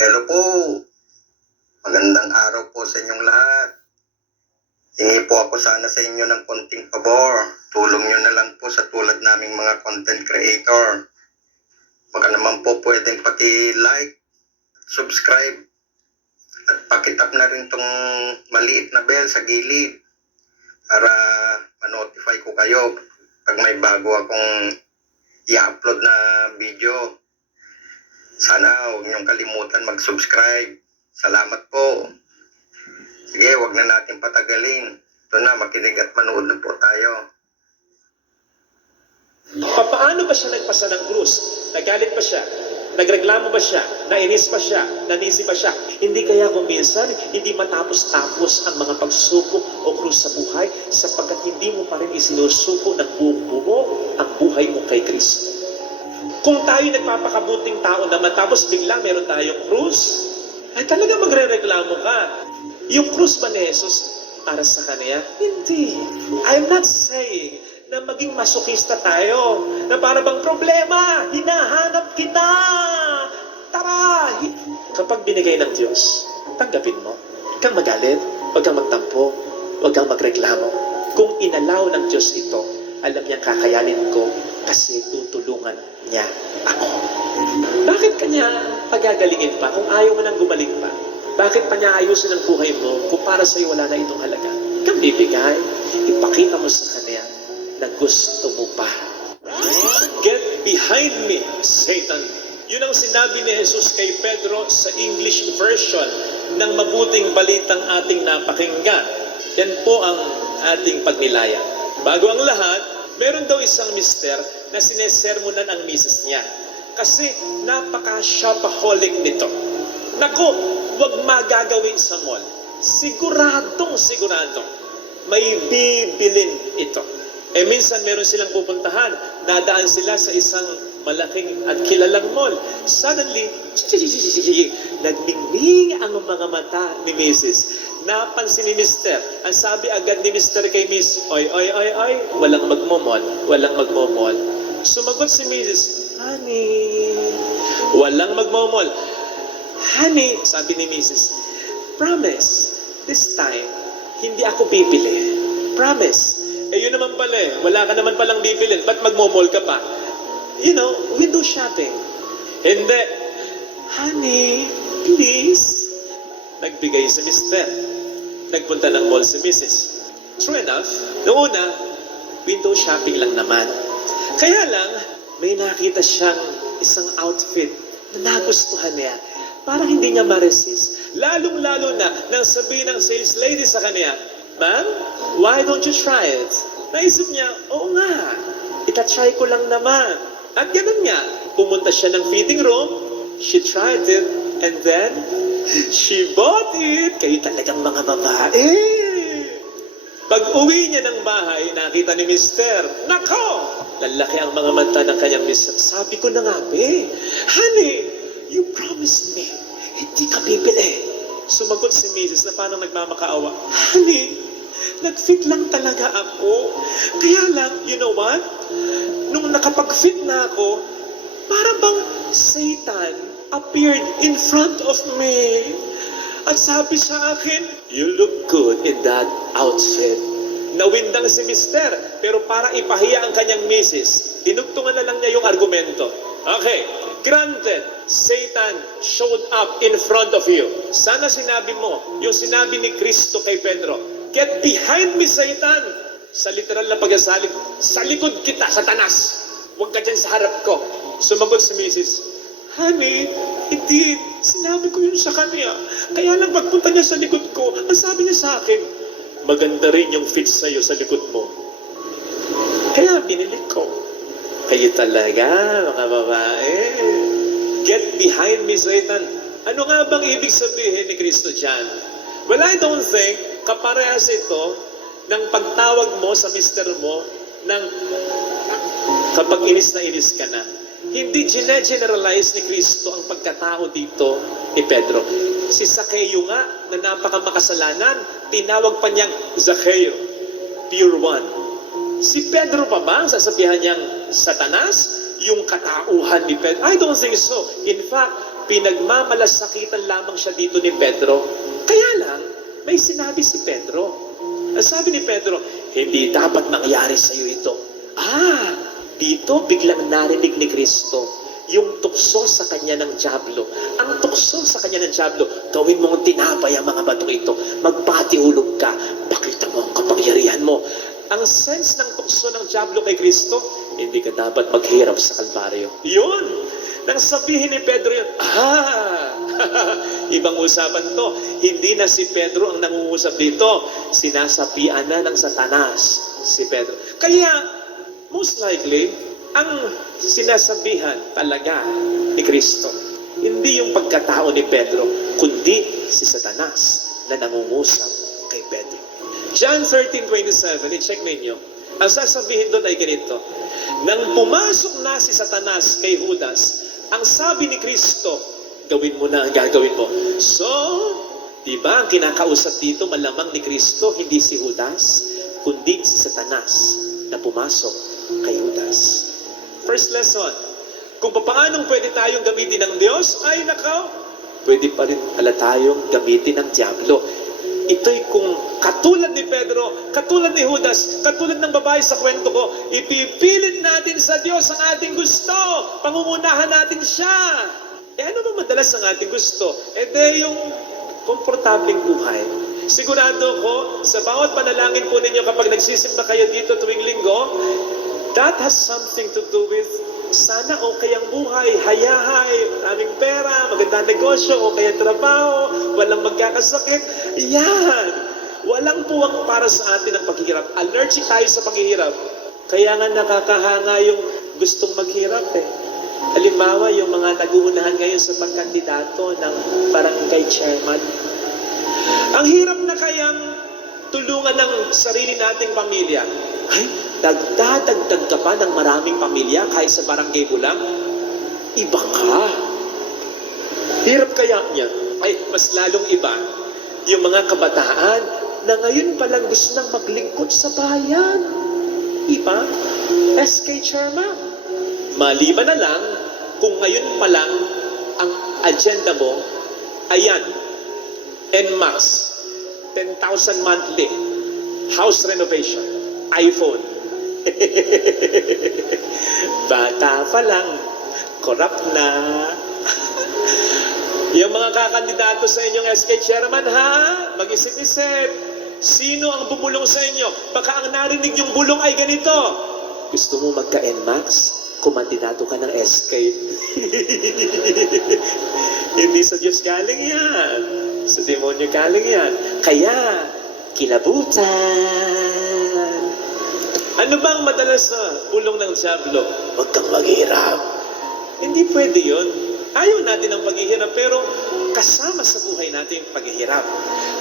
Hello po. Magandang araw po sa inyong lahat. Hingi po ako sana sa inyo ng konting pabor. Tulong nyo na lang po sa tulad naming mga content creator. Baka naman po pwedeng paki-like, subscribe, at pakitap na rin tong maliit na bell sa gilid para ma-notify ko kayo pag may bago akong i-upload na video. Sana huwag niyong kalimutan mag-subscribe. Salamat po. Sige, huwag na natin patagalin. Ito na, makinig at manood na po tayo. Paano ba siya nagpasa ng krus? Nagalit ba siya? Nagreklamo ba siya? Nainis ba siya? Nanisi ba siya? Hindi kaya kung minsan, hindi matapos-tapos ang mga pagsubok o krus sa buhay sapagkat hindi mo pa rin isinusuko ng buong buo ang buhay mo kay Kristo. Kung tayo nagpapakabuting tao naman tapos bigla meron tayong krus, ay talaga magre-reklamo ka. Yung krus ba ni Jesus para sa kanya? Hindi. I'm not saying na maging masokista tayo, na para bang problema, hinahanap kita. Tara! Kapag binigay ng Diyos, tanggapin mo. Huwag kang magalit, huwag kang magtampo, huwag kang magreklamo. Kung inalaw ng Diyos ito, alam niya kakayanin ko kasi tutulungan niya ako. Bakit kanya pagagalingin pa kung ayaw mo nang gumaling pa? Bakit pa niya ayusin ang buhay mo kung para sa'yo wala na itong halaga? Kang bibigay, ipakita mo sa kanya na gusto mo pa. Get behind me, Satan. Yun ang sinabi ni Jesus kay Pedro sa English version ng mabuting balitang ating napakinggan. Yan po ang ating pagnilaya. Bago ang lahat, meron daw isang mister na sinesermonan ang misis niya. Kasi napaka-shopaholic nito. Naku, wag magagawin sa mall. Siguradong may bibilin ito. Eh minsan meron silang pupuntahan, dadaan sila sa isang malaking at kilalang mall. Suddenly, nagmingming ang mga mata ni Mrs. Napansin ni Mr. Ang sabi agad ni Mr. kay Miss, oy, walang magmomol. Sumagot si Mrs. Honey, walang magmomol. Honey, sabi ni Mrs. Promise, this time, hindi ako bibili. Promise. Eh yun naman pala eh. Wala ka naman palang bibilin. Ba't magmomol ka pa? You know, window shopping. Hindi. Honey, please. Nagbigay si Mr. Nagpunta ng mall si Mrs. True enough, noong una, window shopping lang naman. Kaya lang, may nakita siyang isang outfit na nagustuhan niya. Parang hindi niya ma-resist. Lalong-lalo na nang sabihin ng sales lady sa kanya, Ma'am, why don't you try it? Naisip niya, oo nga, itatry ko lang naman. At ganun nga, pumunta siya ng fitting room, she tried it, and then, she bought it. Kayo talagang mga babae. Pag uwi niya ng bahay, nakita ni Mr. Nako! Lalaki ang mga mata ng kanyang mister. Sabi ko na nga, honey, you promised me, hindi ka bibili. Sumagot si Mrs. na parang nagmamakaawa. Honey, nag-fit lang talaga ako. Kaya lang, you know what? Nung nakapag-fit na ako, parang bang Satan appeared in front of me. At sabi sa akin, you look good in that outfit. Nawindang si Mister, pero para ipahiya ang kanyang misis, dinugtungan na lang niya yung argumento. Okay, granted, Satan showed up in front of you. Sana sinabi mo, yung sinabi ni Kristo kay Pedro, get behind me, Satan. Sa literal na pagsasalig, sa likod kita, Satanas. Huwag ka dyan sa harap ko. Sumagot si Mrs. Honey, hindi. Sinabi ko yun sa kanya. Kaya lang pagpunta niya sa likod ko, ang sabi niya sa akin, maganda rin yung fit sa'yo sa likod mo. Kaya binili ko. Kayo talaga, mga babae. Get behind me, Satan. Ano nga bang ibig sabihin ni Kristo dyan? Well, I don't think kaparehas ito ng pagtawag mo sa mister mo ng kapag inis na inis ka na. Hindi generalize ni Kristo ang pagkatao dito ni Pedro. Si Zaccheo nga, na napakamakasalanan, tinawag pa niyang Zaccheo, pure one. Si Pedro pa ba, sasabihan niyang Satanas? Yung katauhan ni Pedro? I don't think so. In fact, pinagmamalasakitan lamang siya dito ni Pedro. Kaya lang, may sinabi si Pedro. Ang sabi ni Pedro, hindi dapat mangyari sa iyo ito. Dito biglang narinig ni Kristo yung tukso sa kanya ng dyablo. Ang tukso sa kanya ng dyablo, gawin mong tinapay ang mga batong ito. Magpatihulog ka. Pakita mo ang kapangyarihan mo. Ang sense ng tukso ng dyablo kay Kristo, hindi ka dapat maghirap sa Kalbaryo. Yun! Nang sabihin ni Pedro yun, ibang usapan to. Hindi na si Pedro ang nangungusap dito. Sinasapian na ng Satanas si Pedro. Kaya, most likely, ang sinasabihan talaga ni Kristo, hindi yung pagkatao ni Pedro, kundi si Satanas na nangungusap kay Pedro. John 13:27, i-check ninyo. Ang sasabihin doon ay ganito, nang pumasok na si Satanas kay Judas, ang sabi ni Kristo, gawin mo na ang gagawin mo. So, di ba ang kinakausap dito malamang ni Kristo, hindi si Judas, kundi si Satanas na pumasok kay Judas. First lesson, kung paanong pwede tayong gamitin ng Diyos, ay nakaw, pwede pa rin pala tayong gamitin ng Diablo. Ito'y kung katulad ni Pedro, katulad ni Judas, katulad ng babae sa kwento ko, ipipilit natin sa Diyos ang ating gusto. Pangungunahan natin siya. Ano ba madalas ang ating gusto? Yung komportabling buhay. Sigurado ko, sa bawat panalangin po ninyo kapag nagsisimba kayo dito tuwing linggo, that has something to do with sana okay ang buhay, hayahay, maraming pera, magandang negosyo, okay ang trabaho, walang magkakasakit. Yan! Walang puwang para sa atin ang paghihirap. Allergic tayo sa paghihirap. Kaya nga nakakahanga yung gustong maghirap eh. Halimbawa, yung mga nag-uunahan ngayon sa pagkandidato ng barangay chairman. Ang hirap na kayang tulungan ng sarili nating pamilya. Ay, dagdadagdag ka pa ng maraming pamilya kahit sa barangay mo lang? Iba ka. Hirap kaya niya. Ay, mas lalong iba yung mga kabataan na ngayon palang gusto nang maglingkod sa bayan. Iba? SK Chairman. Maliban na lang kung ngayon pa lang ang agenda mo, ayan, NMAX, 10,000 monthly, house renovation, iPhone. Bata pa lang, corrupt na. Yung mga kakandidato sa inyong SK Chairman, mag-isip-isip. Sino ang bubulong sa inyo? Baka ang narinig yung bulong ay ganito. Gusto mo magka-NMAX? Kumandidato ka ng SK. Hindi sa Diyos galing yan. Sa demonyo galing yan. Kaya, kilabutan. Ano bang madalas na bulong ng Diablo? Huwag kang maghirap. Hindi pwede yun. Ayaw natin ang paghihirap, pero kasama sa buhay natin yung paghihirap.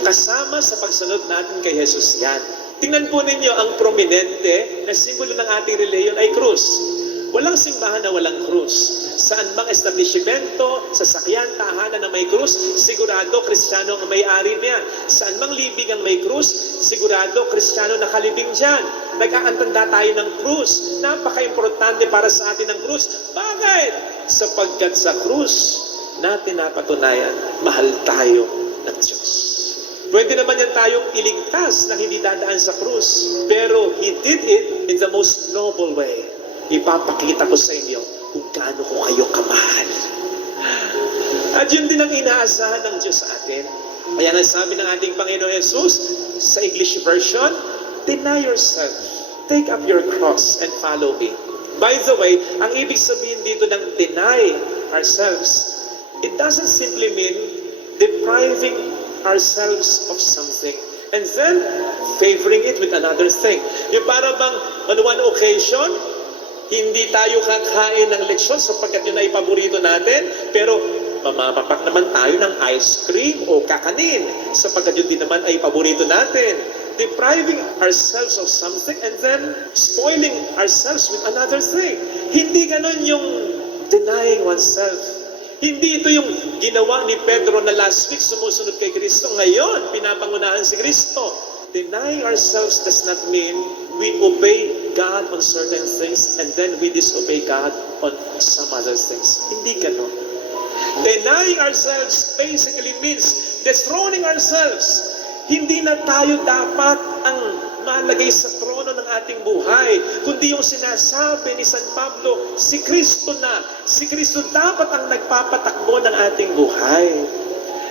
Kasama sa pagsunod natin kay Jesus yan. Tingnan po ninyo, ang prominente na simbolo ng ating reliyon ay krus. Walang simbahan na walang krus. Saan bang establishmento, sasakyan, tahanan na may krus, sigurado Kristiyano ang may-ari niyan. Saan bang libing ang may krus, sigurado Kristiyano nakalibing dyan. Nag-aantanda tayo ng krus. Napaka-importante para sa atin ang krus. Bakit? Sapagkat sa krus natin napatunayan, mahal tayo ng Diyos. Pwede naman yan tayong iligtas na hindi dadaan sa krus. Pero He did it in the most noble way. Ipapakita ko sa inyo kung gaano ko kayo kamahal. At yun din ang inaasahan ng Diyos sa atin. Kaya nga sabi ng ating Panginoon Jesus sa English version, deny yourself, take up your cross and follow me. By the way, ang ibig sabihin dito ng deny ourselves, it doesn't simply mean depriving ourselves of something and then favoring it with another thing. Yung para bang on one occasion, hindi tayo kakain ng leksyon sapagkat yun ay paborito natin, pero mamapapak naman tayo ng ice cream o kakanin sapagkat yun din naman ay paborito natin. Depriving ourselves of something and then spoiling ourselves with another thing. Hindi ganon yung denying oneself. Hindi ito yung ginawa ni Pedro na last week sumusunod kay Kristo. Ngayon, pinapangunahan si Kristo. Denying ourselves does not mean we obey God on certain things and then we disobey God on some other things. Hindi ganon. Deny Dethroning ourselves basically means dethroning ourselves. Hindi na tayo dapat ang malagay sa trono ng ating buhay, kundi yung sinasabi ni San Pablo, si Kristo na. Si Kristo dapat ang nagpapatakbo ng ating buhay.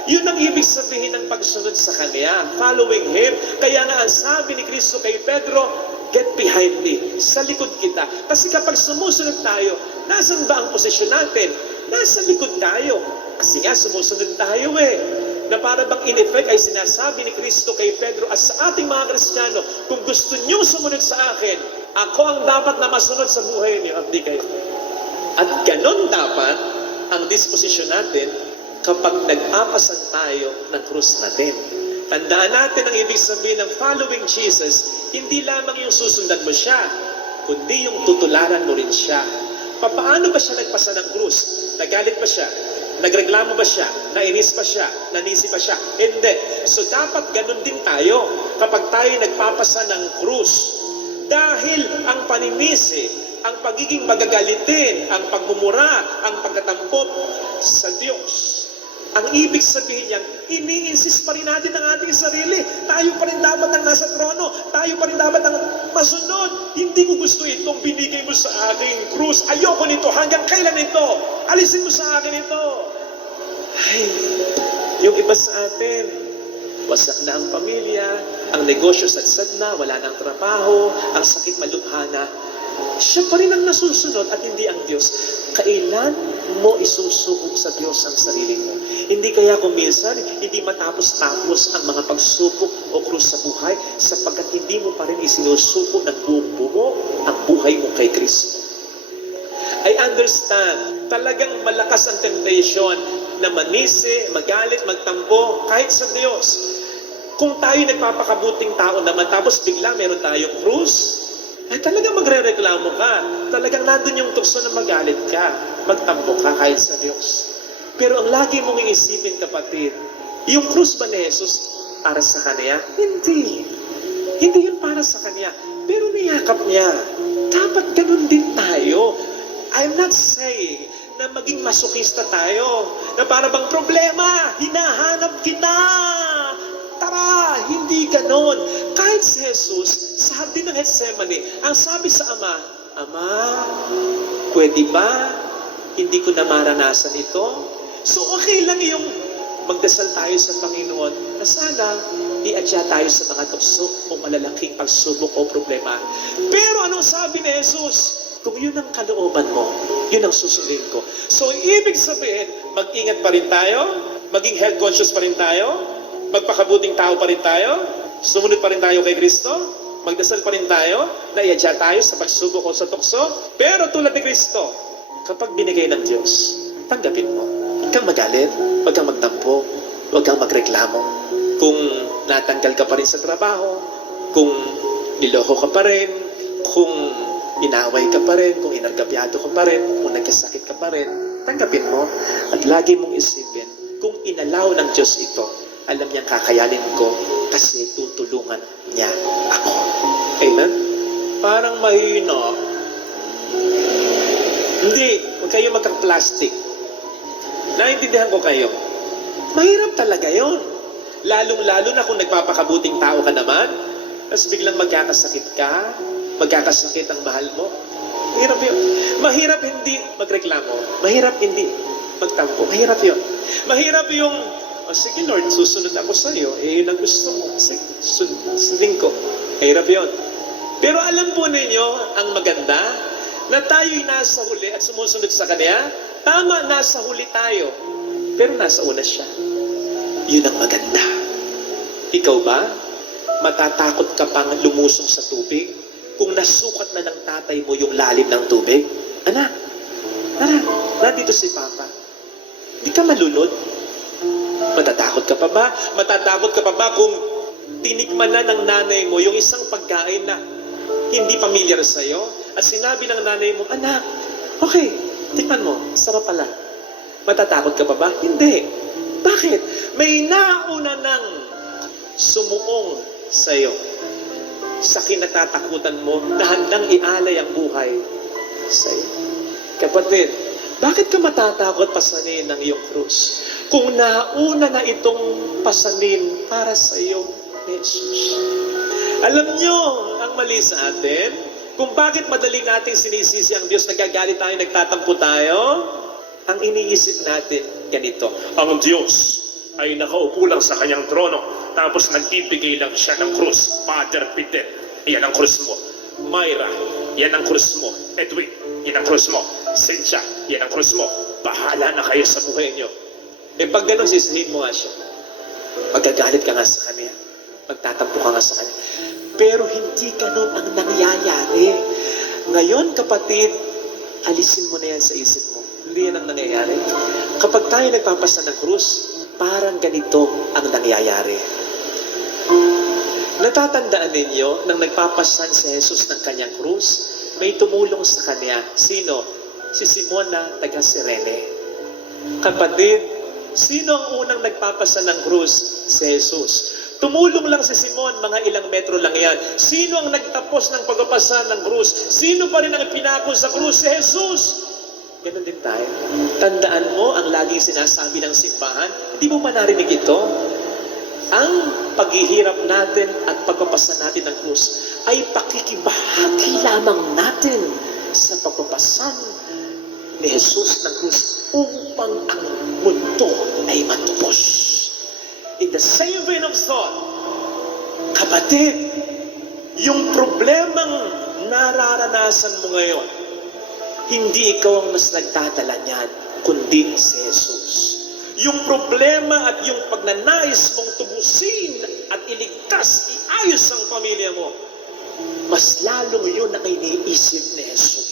Yun ang ibig sabihin ng pagsunod sa Kanya, following Him. Kaya nga ang sabi ni Kristo kay Pedro, get behind me, sa likod kita. Kasi kapag sumusunod tayo, nasan ba ang posisyon natin? Nasa likod tayo. Kasi nga sumusunod tayo na para bang in effect ay sinasabi ni Kristo kay Pedro at sa ating mga Kristiyano, kung gusto niyong sumunod sa akin, ako ang dapat na masunod sa buhay niyo at di kayo. At ganon dapat ang disposisyon natin kapag nag-apasan tayo ng krus natin. Tandaan natin ang ibig sabihin ng following Jesus, hindi lamang yung susundan mo siya, kundi yung tutularan mo rin siya. Paano ba siya nagpasa ng krus? Nagalit ba siya? Nagreklamo ba siya? Nainis ba siya? Nanisi ba siya? Hindi. So dapat ganun din tayo kapag tayo nagpapasa ng krus. Dahil ang paninisi, ang pagiging magagalitin, ang pagmumura, ang pagkatampok sa Diyos. Ang ibig sabihin niyang, ini-insist pa rin natin ang ating sarili. Tayo pa rin dapat ang nasa trono. Tayo pa rin dapat ang masunod. Hindi ko gusto itong binigay mo sa aking krus. Ayoko nito. Hanggang kailan ito? Alisin mo sa akin ito. Ay, yung iba sa atin, wasak na ang pamilya, ang negosyo sadsad na, wala nang trabaho, ang sakit malubha na. Siya pa rin ang nasusunod at hindi ang Diyos. Kailan mo isusubok sa Diyos ang sarili mo? Hindi kaya kung minsan, hindi matapos-tapos ang mga pagsubok o krus sa buhay sapagkat hindi mo pa rin isinusuko ng buong buo ang buhay mo kay Kristo. I understand, talagang malakas ang temptation na manisi, magalit, magtampo, kahit sa Diyos. Kung tayo nagpapakabuting tao naman, tapos bigla meron tayong krus, ay talagang magre-reklamo ka. Talagang nandun yung tukso na magalit ka, magtampo ka kahit sa Diyos. Pero ang lagi mong iisipin, kapatid, yung krus ba ni Jesus para sa Kanya? Hindi. Hindi yun para sa Kanya. Pero niyakap niya. Dapat ganun din tayo. I'm not saying na maging masokista tayo, na para bang problema, hinahanap kita. Tara, hindi ganon. Kahit si Jesus, sa hardin ng Getsemani, ang sabi sa Ama, Ama, pwede ba hindi ko na maranasan ito? So okay lang yung magdasal tayo sa Panginoon na sana i-adya tayo sa mga tukso o malalaking pagsubok o problema. Pero anong sabi ni Jesus? Kung yun ang kalooban mo, yun ang susundin ko. So, ibig sabihin, mag-ingat pa rin tayo, maging health conscious pa rin tayo, magpakabuting tao pa rin tayo, sumunod pa rin tayo kay Kristo, magdasal pa rin tayo, naiadya tayo sa pagsubok o sa tukso. Pero tulad ni Kristo, kapag binigay ng Diyos, tanggapin mo. Huwag kang magalit, huwag kang magtampo, huwag kang magreklamo. Kung natanggal ka pa rin sa trabaho, kung niloko ka pa rin, kung inaway ka pa rin, kung inargabyado ka pa rin, kung nagkasakit ka pa rin, tanggapin mo. At lagi mong isipin, kung inalaw ng Diyos ito, alam niyang kakayanin ko kasi tutulungan niya ako. Amen? Parang mahina. Hindi, huwag kayo magka-plastic. Naintindihan ko kayo. Mahirap talaga yon. Lalong-lalo na kung nagpapakabuting tao ka naman, tapos biglang magkakasakit ka, magkakasakit ang mahal mo. Mahirap yun. Mahirap hindi magreklamo. Mahirap hindi magtampo. Mahirap yun. Mahirap yung, oh, sige Lord, susunod ako sa iyo. Eh, yun ang gusto mo. Sige, sundin ko. Mahirap yun. Pero alam po ninyo, ang maganda, na tayo'y nasa huli at sumusunod sa Kanya. Tama, nasa huli tayo. Pero nasa una siya. Yun ang maganda. Ikaw ba? Matatakot ka pang lumusong sa tubig? Kung nasukat na ng tatay mo yung lalim ng tubig, anak, nandito si Papa. Hindi ka malunod. Matatakot ka pa ba? Matatakot ka pa ba kung tinikman na ng nanay mo yung isang pagkain na hindi pamilyar sa'yo at sinabi ng nanay mo, anak, okay, tikman mo, sarap pala. Matatakot ka pa ba? Hindi. Bakit? May nauna ng sumuong sa'yo sa kinatatakutan mo na handang ialay ang buhay sa iyo. Kapatid, bakit ka matatakot pasanin ng iyong krus? kung nauna na itong pasanin para sa iyo ni Jesus. Alam nyo, ang mali sa atin, kung bakit madaling nating sinisisi ang Diyos, nagagalit tayo, nagtatampo tayo, ang iniisip natin ganito: Ang Diyos ay nakaupo lang sa kanyang trono, tapos nagbibigay lang siya ng krus. Father Peter, yan ang krus mo. Myra, yan ang krus mo. Edwin, yan ang krus mo. Cynthia, yan ang krus mo. Bahala na kayo sa buhay niyo. Eh pag ganun, sisihin mo nga siya. Magagalit ka nga sa kanya. Magtatampo ka nga sa kanya. Pero hindi ganun ang nangyayari. Ngayon, kapatid, alisin mo na yan sa isip mo. Hindi yan ang nangyayari. Kapag tayo nagpapasa ng krus, parang ganito ang nangyayari. Natatandaan ninyo, nang nagpapasan si Jesus ng kanyang krus, may tumulong sa kanya. Sino? Si Simon na taga Cirene. Kapatid, sino ang unang nagpapasa ng krus? Si Jesus. Tumulong lang si Simon, mga ilang metro lang yan. Sino ang nagtapos ng pagpapasa ng krus? Sino pa rin ang pinako sa krus? Si Jesus. Ganun din tayo. Tandaan mo ang laging sinasabi ng simbahan, hindi mo ba narinig ito? Ang paghihirap natin at pagpapasa natin ng krus ay pakikibahagi lamang natin sa pagpapasan ni Jesus ng krus upang ang mundo ay matupos. In the same vein of thought, kapatid, yung problemang nararanasan mo ngayon, hindi ikaw ang mas nagdadala niyan, kundi si Jesus. Yung problema at yung pagnanais mong tubusin at iligtas, iayos ang pamilya mo, mas lalong yun ang iniisip ni Jesus.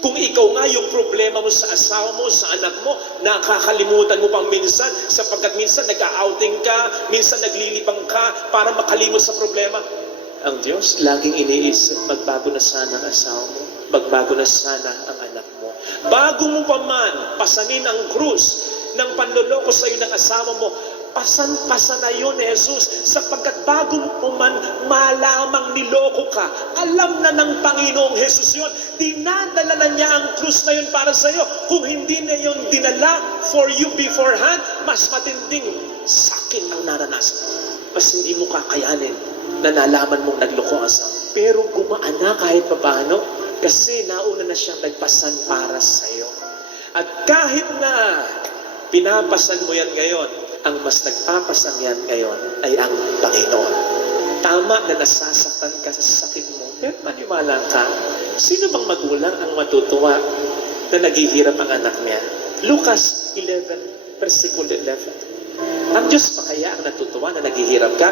Kung ikaw nga yung problema mo sa asawa mo, sa anak mo, nakakalimutan mo pang minsan, sapagkat minsan nag-outing ka, minsan naglilibang ka para makalimot sa problema. Ang Diyos laging iniisip, magbago na sana ang asawa mo, magbago na sana ang anak mo. Bago mo pa man pasanin ang krus ng panloloko sa iyo ng asawa mo, pasan-pasan na yun ni Jesus, sapagkat bago mo man malamang niloko ka, alam na ng Panginoong Jesus yun. Dinadala na niya ang krus na yun para sa iyo. Kung hindi na yun dinala for you beforehand, mas matinding sakit ang naranasan. Mas hindi mo kakayanin na nalaman mong nagloko ang asawa. Pero gumaan na kahit papaano, kasi nauna na siyang nagpasan para sa iyo. At kahit na pinapasan mo yan ngayon, ang mas nagpapasan yan ngayon ay ang Panginoon. Tama na nasasaktan ka sa sakit mo, pero maniwala ka, sino bang magulang ang matutuwa na naghihirap ang anak niya? Lucas 11, versikulo 11. Ang Diyos pa kaya ang natutuwa na naghihirap ka?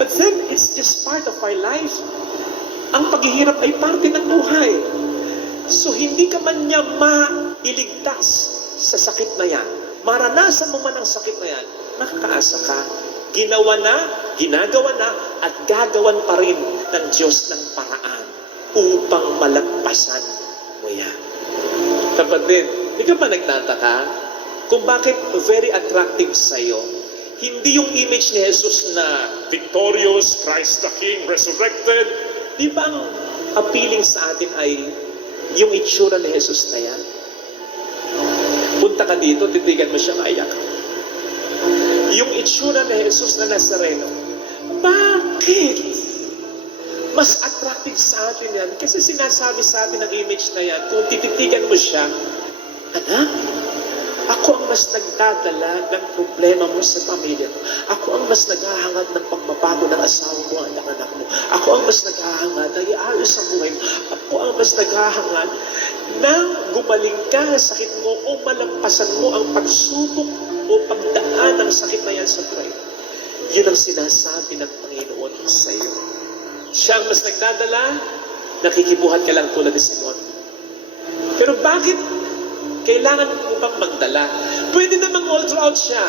But then, it's just part of our life. Ang paghihirap ay parte ng buhay. So, hindi ka man niya mailigtas sa sakit na yan. Maranasan mo man ang sakit na yan, makakaasa ka. Ginawa na, ginagawa na, at gagawan pa rin ng Diyos ng paraan upang malagpasan mo yan. Kapatid, di ka ba nagtataka kung bakit very attractive sa'yo? Hindi yung image ni Jesus na Victorious, Christ the King, resurrected. di ba ang appealing sa atin ay yung itsura ni Jesus na yan? Punta ka dito, titigan mo siya, maiyak. Yung itsura ni Jesus na Nazareno, bakit? Mas attractive sa atin yan. Kasi sinasabi sa atin ng image na yan, kung tititigan mo siya, anak, ako ang mas nagdadala ng problema mo sa pamilya mo. Ako ang mas naghahangad ng pagbabago ng asawa mo at ng anak mo. Ako ang mas naghahangad na iayos ang buhay mo. Ako ang mas naghahangad na gumaling ka sa sakit mo o malampasan mo ang pagsubok o pagdaan ng sakit na yan sa buhay. Yun ang sinasabi ng Panginoon sa iyo. Siya ang mas nagdadala, nakikibuhat ka lang tulad ni Simon. Pero bakit kailangan mo bang magdala? Pwede namang all throughout siya.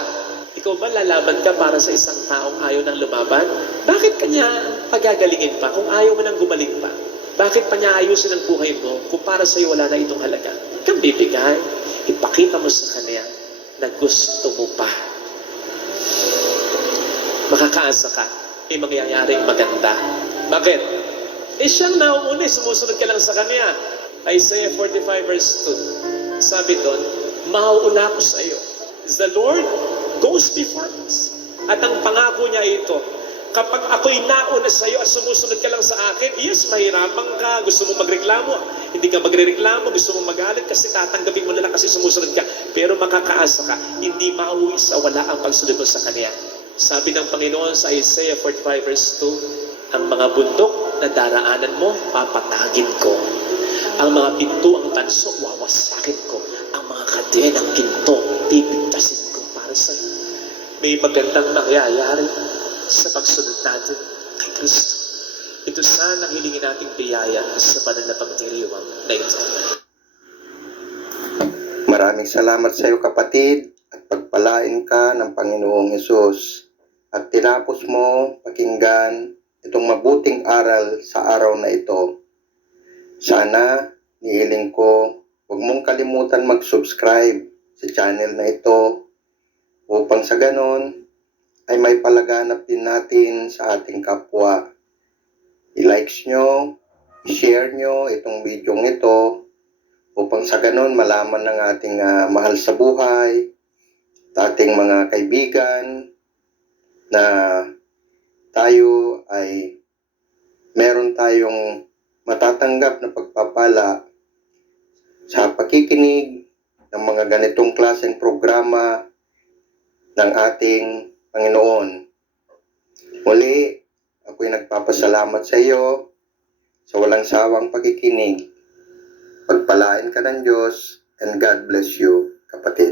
Ikaw ba lalaban ka para sa isang taong ayaw nang lumaban? Bakit kanya pagagalingin pa kung ayaw mo nang gumaling pa? Bakit pa niya ayusin ang buhay mo kung para sa iyo wala na itong halaga? Kang bibigay, ipakita mo sa kanya na gusto mo pa. Makakaasa ka, may mangyayaring maganda. Bakit? Siyang nauuna, sumusunod ka lang sa kanya. Isaiah 45 verse 2. Sabi doon, mauuna ako sa iyo. The Lord goes before us. At ang pangako niya ay ito, kapag ako'y nauna sa iyo at sumusunod ka lang sa akin, yes, mahirapan ka, gusto mo magreklamo, hindi ka magrereklamo, gusto mo magalit kasi tatanggapin mo na lang kasi sumusunod ka. Pero makakaasa ka, hindi mauwi sa wala ang pagsunod mo sa Kanya. Sabi ng Panginoon sa Isaiah 45 verse 2, ang mga bundok na daraanan mo, papatagin ko. Ang mga pinto, ang tanso, wawasakin ko. Ang mga kadenang ginto, pipintasin ko para sa iyo. May magandang nangyayari sa pagsunod natin kay Kristo. Ito sana ang hilingin nating biyaya sa banal na pagdiriwang na ito. Maraming salamat sa iyo, kapatid, at pagpalain ka ng Panginoong Hesus. At tinapos mo pakinggan itong mabuting aral sa araw na ito. Sana, nihiling ko, huwag mong kalimutan mag-subscribe sa channel na ito upang sa ganon ay may palaganap din natin sa ating kapwa. I-likes nyo, i-share nyo itong video ito upang sa ganon malaman ng ating mahal sa buhay at ating mga kaibigan na tayo ay meron tayong matatanggap na pagpapala sa pakikinig ng mga ganitong klaseng programa ng ating Panginoon. Muli, ako'y nagpapasalamat sa iyo sa walang sawang pakikinig. Pagpalain ka ng Diyos, and God bless you, kapatid.